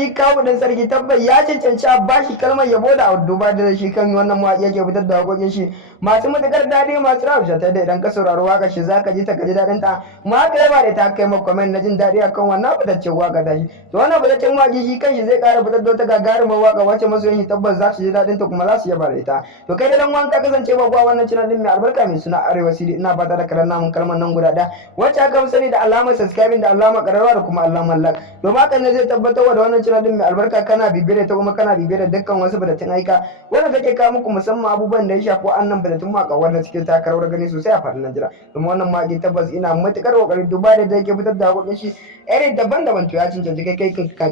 shi kawo dan sarki tabbai ya cancanci a bashi kalmar yabo da duba da shi kan wannan mawaƙi yake fitar da waƙoƙin shi masu matukar daɗi masu rabsha ta da idan ka saurari waƙar shi zaka ji ta ka ji daɗin ta kuma haka yaba da ta kai maka comment na jin daɗi akan wannan fitaccen waƙa ta shi to wannan fitaccen mawaƙi shi kanshi zai ƙara fitar da wata gagarumar waƙa wacce masoyan shi tabbas za su ji daɗin ta kuma za su yaba da ita to kai da dan wanka kasance ba kuwa wannan channel din mai albarka mai suna Arewa CD ina fata da karan namun kalmar nan guda ɗaya wacce aka fi sani da alamar subscribing da alamar ƙararrawa da kuma alamar like domin haka ne zai tabbatar da wannan channel din mai albarka kana bibiyar ta kuma kana bibiyar dukkan wasu fitattun aika wanda take kawo muku musamman abubuwan da ya shafi annan fitattun maka wanda suke taka rawar gani sosai a faɗin Najeriya domin wannan maki tabbas ina matukar kokari duba da yake fitar da hakokin shi irin daban-daban to ya cancanci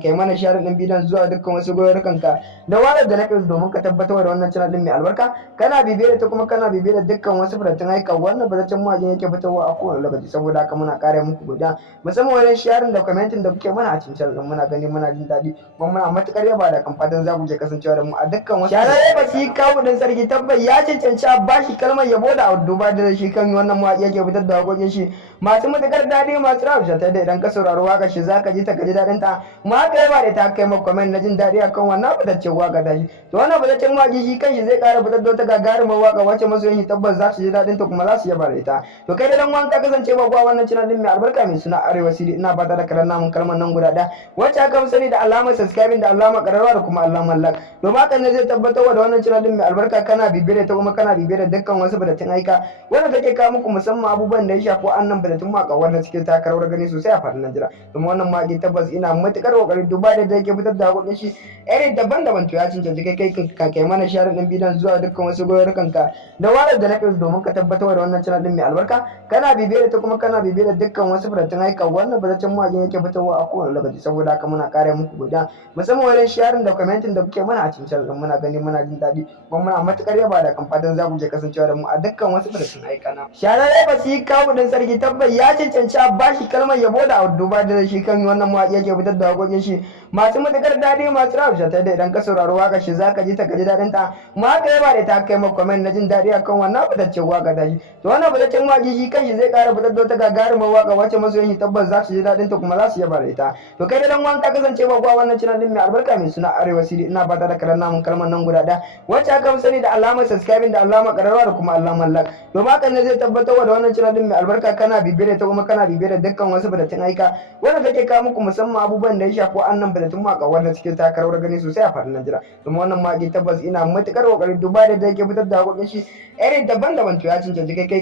kai mana share din bidiyon zuwa dukkan wasu goyorukan ka da walar da na kai domin ka tabbatar da wannan channel din mai albarka kana bibiyar ta kuma kana bibiyar dukkan wasu fitattun aika wannan fitattun maki yake fitarwa a kowane lokaci saboda haka muna kare muku godiya musamman wajen sharing da commenting da kuke mana a cikin channel muna gani muna jin daɗi kuma muna matukar yaba da kan fatan za ku je kasancewa da mu a dukkan wasu shahararren basi kawo dan sarki tabbai ya cancanci a bashi kalmar yabo da duba da shi kan wannan mawaƙi yake fitar da waƙoƙin shi masu matukar daɗi masu rabsha ta da idan ka saurari waƙar shi zaka ji ta ka ji daɗin ta kuma haka yaba da ta kai maka comment na jin daɗi akan wannan fitaccen waƙa ta shi to wannan fitaccen mawaƙi shi kanshi zai ƙara fitar da wata gagarumar waƙa wacce masoyan shi tabbas za su ji daɗin ta kuma za su yaba da ita to kai da dan wanka kasance ba kuwa wannan channel din mai albarka mai suna Arewa CD ina fata da karan namun kalmar nan guda ɗaya wacce aka fi sani da alamar subscribing da alamar ƙararrawa da kuma alamar like domin haka ne zai tabbatar da wannan channel din mai albarka kana bibiyar ta kuma kana bibiyar dukkan wasu fitattun aika wanda take kawo muku musamman abubuwan da ya shafi annan fitattun maka wanda suke taka rawar gani sosai a faɗin Najeriya domin wannan maki tabbas ina matukar kokari duba da yake fitar da hakokin shi irin daban-daban to ya cancanci kai mana share din bidiyon zuwa dukkan wasu goyorukan ka da walar da na kai domin ka tabbatar da wannan channel din mai albarka kana bibiyar ta kuma kana bibiyar dukkan wasu fitattun aika wannan fitaccen maki yake fitarwa a kowane lokaci saboda haka muna kare muku godiya musamman wajen sharing da commenting da kuke mana a cikin channel muna gani muna jin daɗi kuma muna matukar yaba da kan fatan za ku je kasancewa da mu a dukkan wasu fitattun aika na shahararren basi kawo dan sarki tabbai ya cancanci a bashi kalmar yabo da duba da shi kan wannan mawaƙi yake fitar da waƙoƙin shi masu matukar daɗi masu rabsha ta da idan ka saurari waƙar shi zaka ji ta ka ji daɗin ta kuma haka yaba da ta kai maka comment na jin daɗi akan wannan fitaccen waƙa ta shi to wannan fitaccen mawaƙi shi kanshi zai ƙara fitar da wata gagarumar waƙa wacce masoyan shi tabbas za su ji daɗin ta kuma za su yaba da ita to kai da dan wanka kasance ba kuwa wannan channel din mai albarka mai suna Arewa CD ina fata da karan namun kalmar nan guda ɗaya wacce aka fi sani da alamar subscribing da alamar ƙararrawa da kuma alamar like domin haka ne zai tabbatar da wannan channel din mai albarka kana bibiyar ta kuma kana bibiyar dukkan wasu fitattun aika wanda take kawo muku musamman abubuwan da ya shafi annan fitattun maka wanda suke taka rawar gani sosai a faɗin Najeriya domin wannan maki tabbas ina matukar kokari duba da yake fitar da hakokin shi irin daban-daban to ya cancanci kai